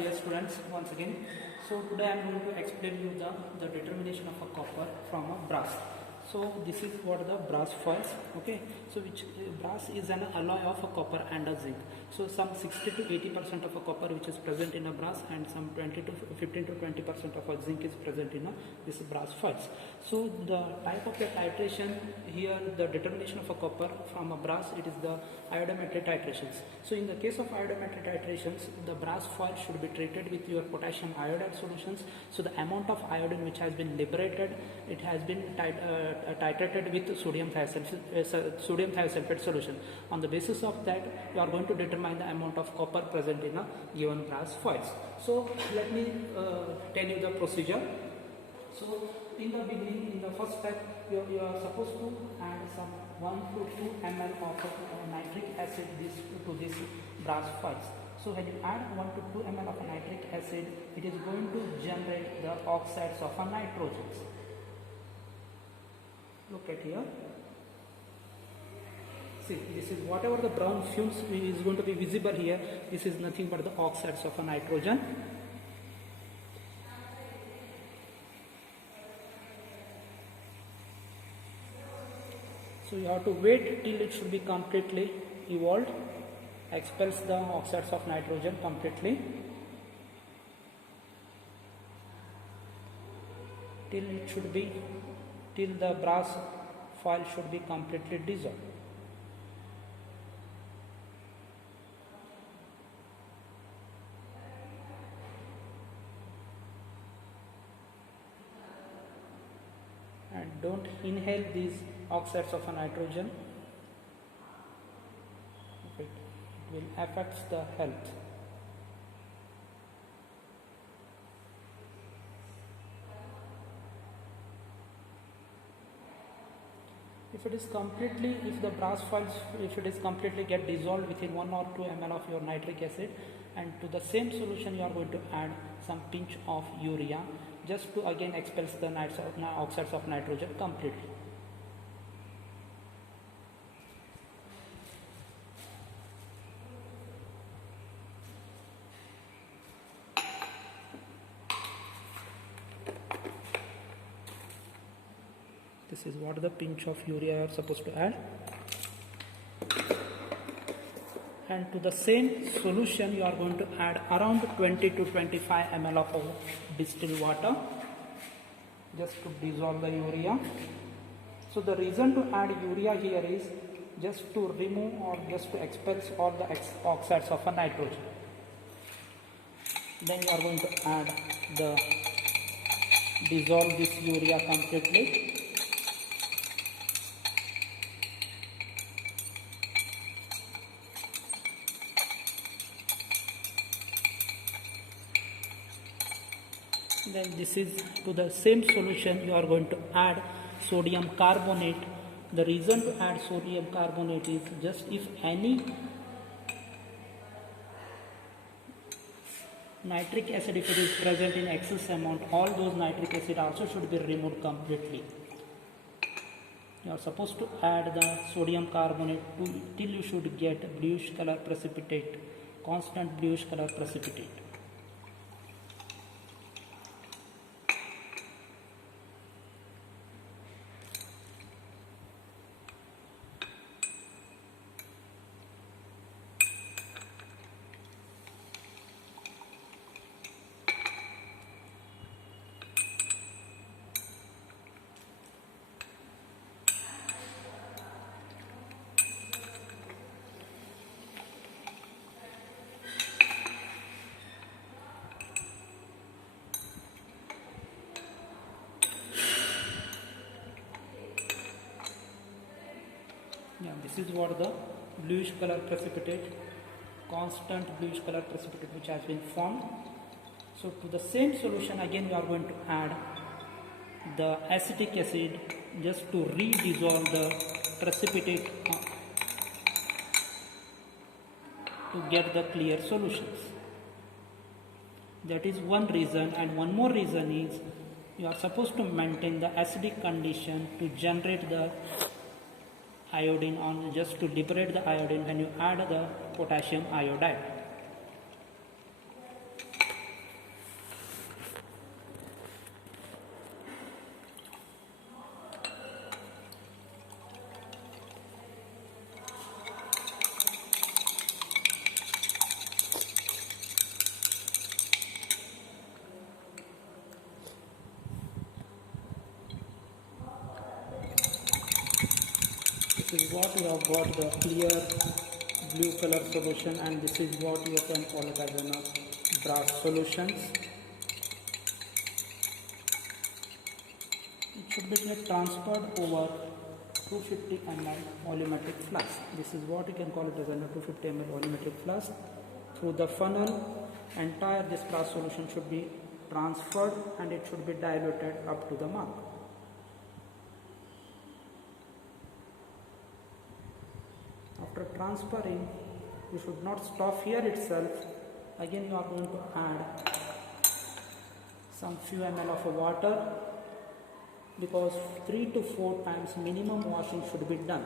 dear students, once again. So today I am going to explain you the determination of a copper from a brass. So this is what the brass foils, okay. So which brass is an alloy of a copper and a zinc. So some 60 to 80% of a copper which is present in a brass, and some 20 to 15 to 20% of a zinc is present in this brass foils. So the type of the titration here, the determination of a copper from a brass, it is the iodometric titrations. So in the case of iodometric titrations, the brass foil should be treated with your potassium iodide solutions. So the amount of iodine which has been liberated, it has been titrated with sodium thiosulfate solution. On the basis of that, you are going to determine the amount of copper present in a given brass foils. So let me tell you the procedure. So in the beginning, in the first step, you are supposed to add some 1 to 2 ml of nitric acid to this brass foils. So when you add 1 to 2 ml of nitric acid, it is going to generate the oxides of a nitrogens. Look at here. See, this is whatever the brown fumes is going to be visible here. This is nothing but the oxides of a nitrogen. So you have to wait till it should be completely evolved, expels the oxides of nitrogen completely, till the brass foil should be completely dissolved. And don't inhale these oxides of a nitrogen. It will affect the health. If the brass foils, if it is completely get dissolved within 1 or 2 ml of your nitric acid, and to the same solution you are going to add some pinch of urea, just to again expels the oxides of nitrogen completely. This is what the pinch of urea are supposed to add. And to the same solution you are going to add around 20 to 25 ml of distilled water, just to dissolve the urea. So the reason to add urea here is just to remove or just to expel all the oxides of a nitrogen. Then you are going to add dissolve this urea completely. Then this is to the same solution you are going to add sodium carbonate. The reason to add sodium carbonate is just if any nitric acid, if it is present in excess amount, all those nitric acid also should be removed completely. You are supposed to add the sodium carbonate till you should get bluish color precipitate, constant bluish color precipitate. Yeah, this is what the bluish color precipitate, constant bluish color precipitate which has been formed. So to the same solution again we are going to add the acetic acid just to re-dissolve the precipitate to get the clear solutions. That is one reason, and one more reason is you are supposed to maintain the acidic condition to generate the iodine on, just to liberate the iodine when you add the potassium iodide. is what you have got, the clear blue color solution, and this is what you can call it as a brass solutions. It should be transferred over 250 ml volumetric flask. This is what you can call it as a 250 ml volumetric flask. Through the funnel, entire this brass solution should be transferred and it should be diluted up to the mark. After transferring, you should not stop here itself. Again you are going to add some few ml of water, because 3 to 4 times minimum washing should be done.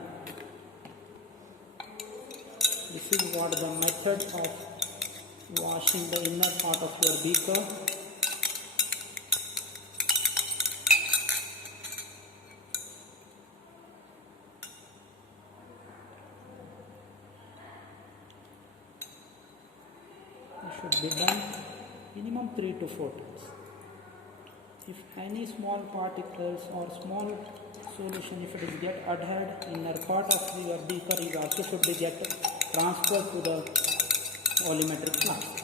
This is what the method of washing the inner part of your beaker. It should be done minimum 3 to 4 times. If any small particles or small solution, if it is get adhered inner part of your beaker, it also should be get transferred to the volumetric flask.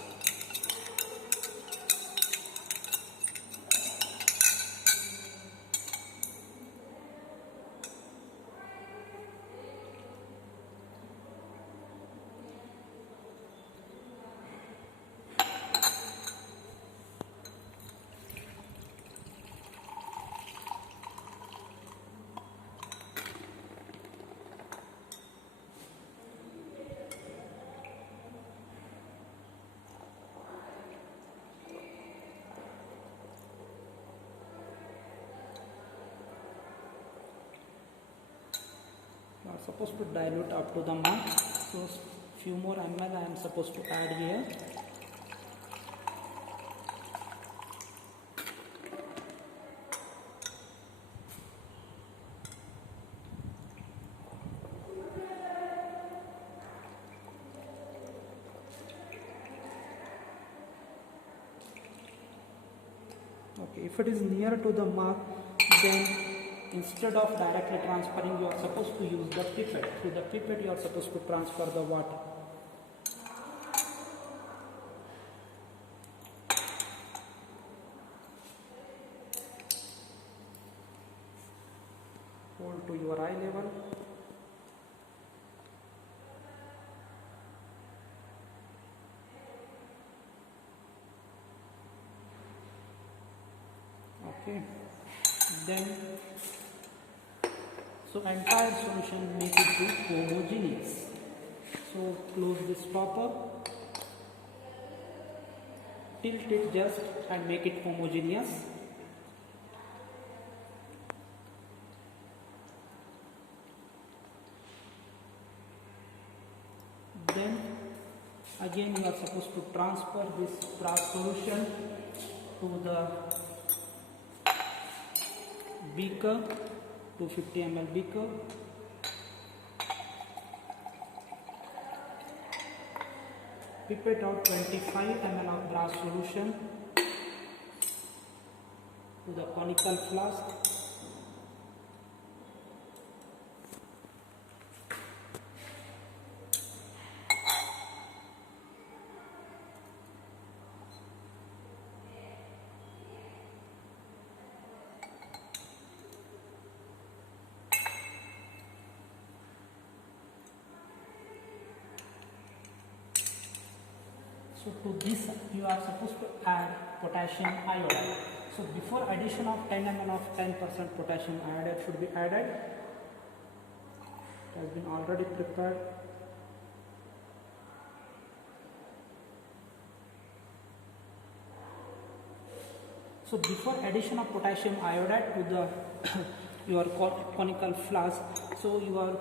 You are supposed to dilute up to the mark, so few more ml I am supposed to add here. Okay, if it is near to the mark, then instead of directly transferring, you are supposed to use the pipette. Through the pipette, you are supposed to transfer the water. Hold to your eye level. Okay, then so entire solution make it to homogeneous. So close this stopper, tilt it just and make it homogeneous. Then again you are supposed to transfer this brass solution to the beaker, 250 ml beaker. Pipette out 25 ml of brass solution to the conical flask. So to this you are supposed to add potassium iodide. So before addition of 10 ml of 10% potassium iodide should be added. It has been already prepared. So before addition of potassium iodide to the your conical flask, so your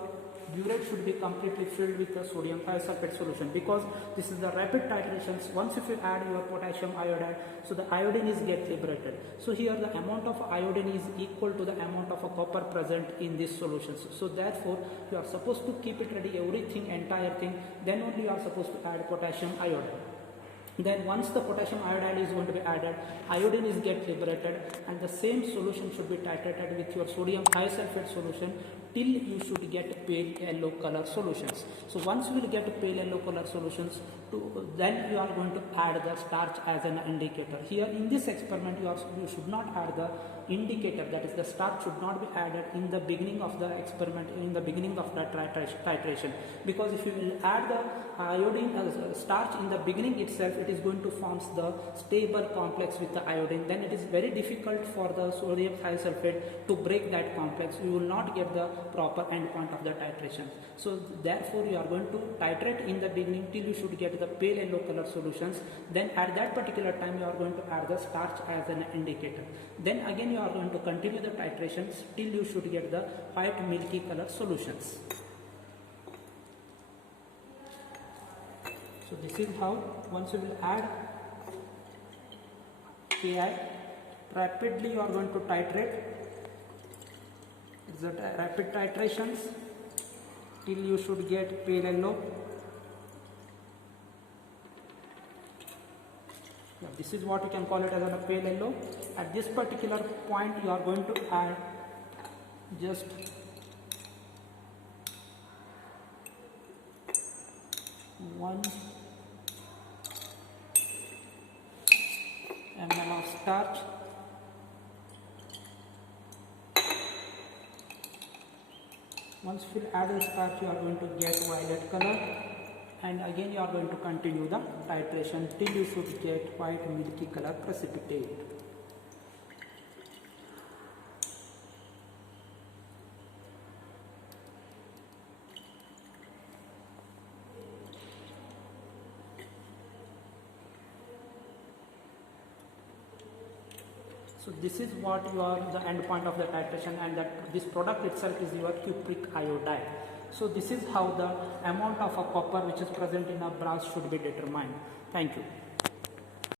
burette should be completely filled with the sodium thiosulfate solution, because this is the rapid titrations. Once if you add your potassium iodide, so the iodine is get liberated. So here the amount of iodine is equal to the amount of a copper present in this solution. So therefore you are supposed to keep it ready, everything, entire thing, then only you are supposed to add potassium iodide. Then once the potassium iodide is going to be added, iodine is get liberated, and the same solution should be titrated with your sodium thiosulfate solution till you should get pale yellow color solutions. So once you will get pale yellow color solutions, then you are going to add the starch as an indicator. Here in this experiment you should not add the indicator, that is the starch should not be added in the beginning of the experiment, in the beginning of the titration, because if you will add the iodine starch in the beginning itself, it is going to form the stable complex with the iodine. Then it is very difficult for the sodium thiosulfate to break that complex. You will not get the proper end point of the titration. So therefore you are going to titrate in the beginning till you should get the pale yellow color solutions. Then at that particular time you are going to add the starch as an indicator. Then again you are going to continue the titrations till you should get the white milky color solutions. So this is how once you will add Ki, rapidly you are going to titrate. It's the rapid titrations till you should get pale yellow. This is what you can call it as a pale yellow. At this particular point you are going to add just one ml of starch. Once you add the starch, you are going to get violet color, and again you are going to continue the titration till you should get white milky color precipitate. So this is what the end point of the titration, and that this product itself is your cupric iodide. So this is how the amount of a copper which is present in a brass should be determined. Thank you.